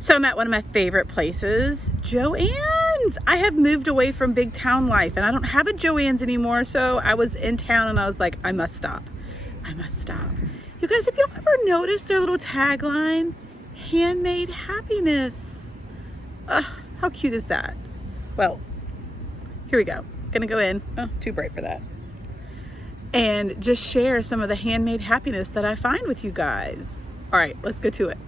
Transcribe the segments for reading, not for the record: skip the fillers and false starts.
So I'm at one of my favorite places, Joann's. I have moved away from big town life and I don't have a Joann's anymore. So I was in town and I was like, I must stop. I must stop. You guys, have you ever noticed their little tagline? Handmade happiness. How cute is that? Well, here we go. Gonna go in. Oh, too bright for that. And just share some of the handmade happiness that I find with you guys. All right, let's go to it.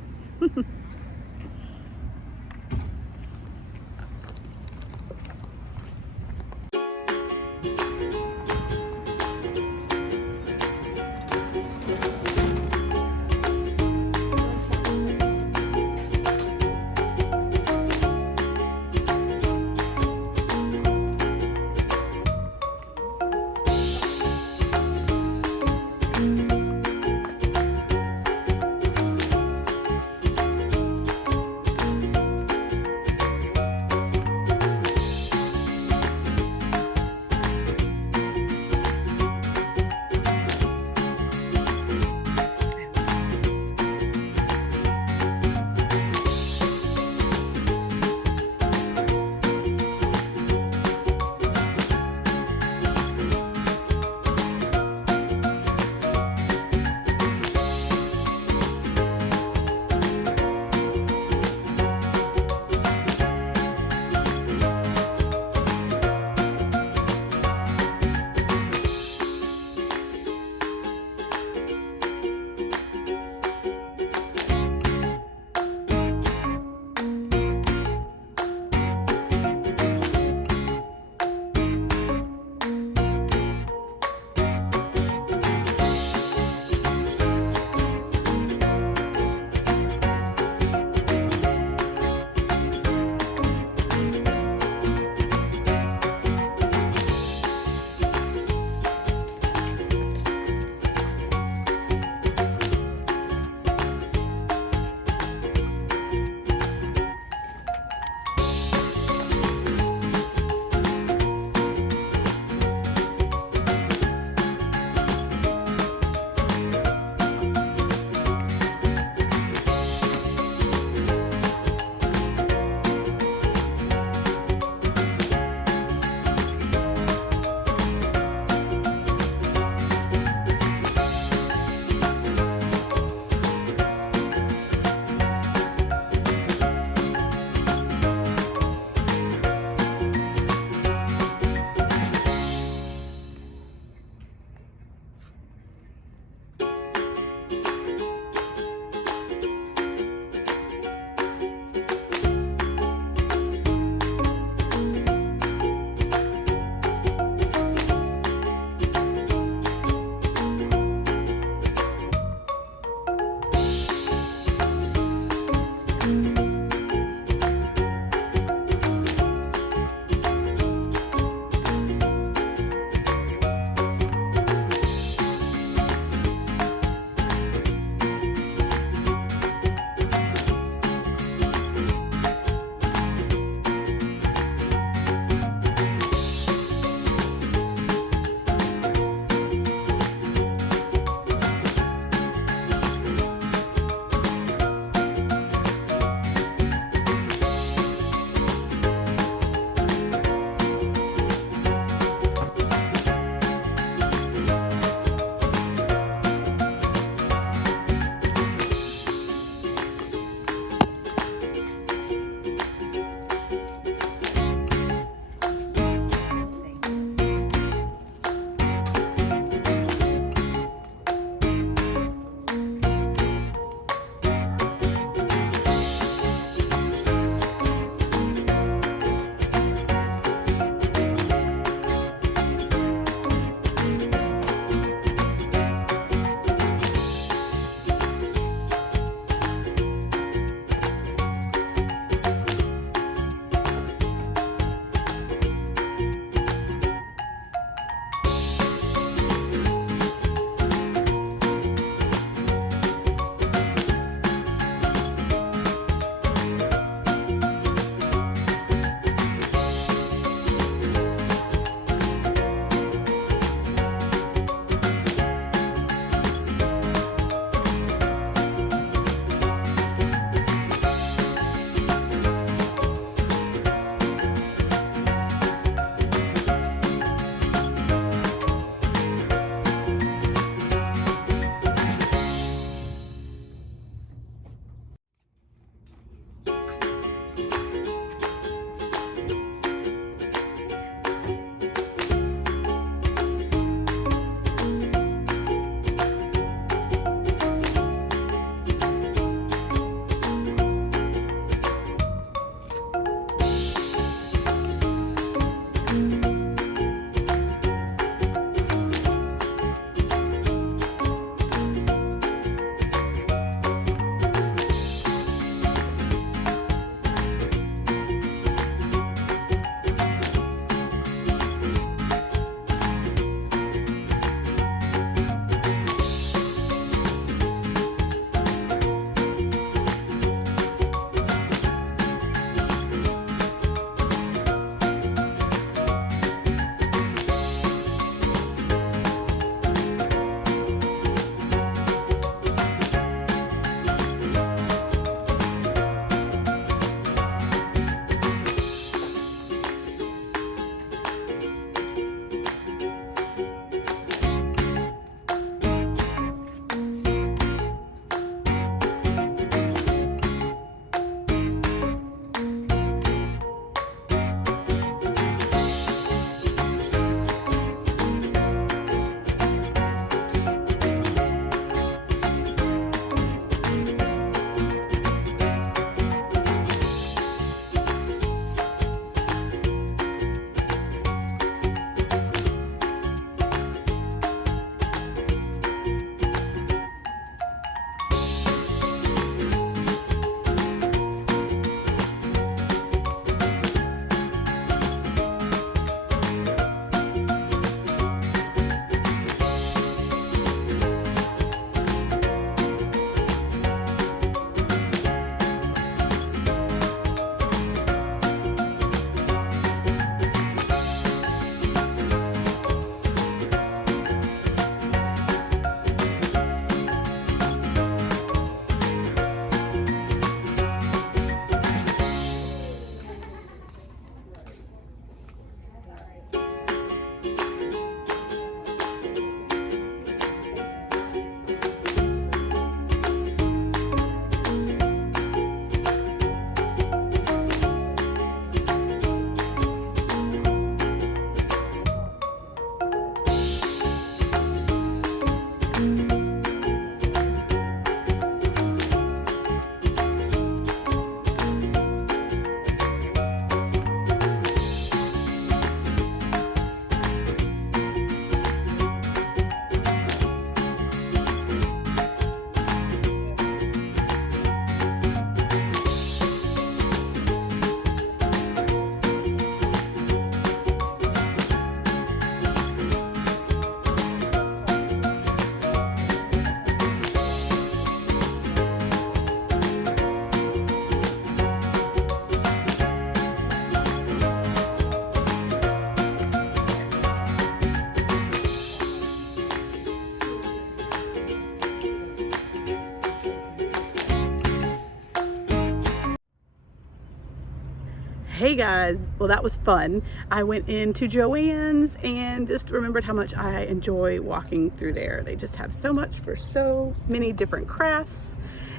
hey guys, well that was fun. I went into Joann's and just remembered how much I enjoy walking through there. They just have so much for so many different crafts.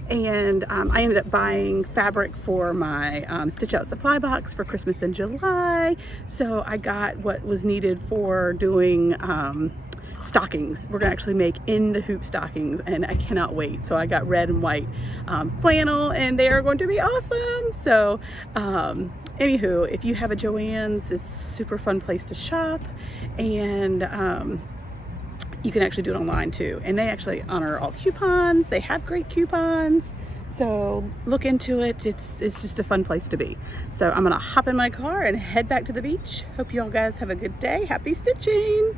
And I ended up buying fabric for my Stitch Out supply box for Christmas in July. So I got what was needed for doing stockings. We're gonna actually make in the hoop stockings, and I cannot wait. So I got red and white flannel, and they are going to be awesome. So anywho, if you have a Joann's, it's a super fun place to shop, and you can actually do it online too. And they actually honor all coupons. They have great coupons. So look into it. It's just a fun place to be. So I'm gonna hop in my car and head back to the beach. Hope you all guys have a good day. Happy stitching.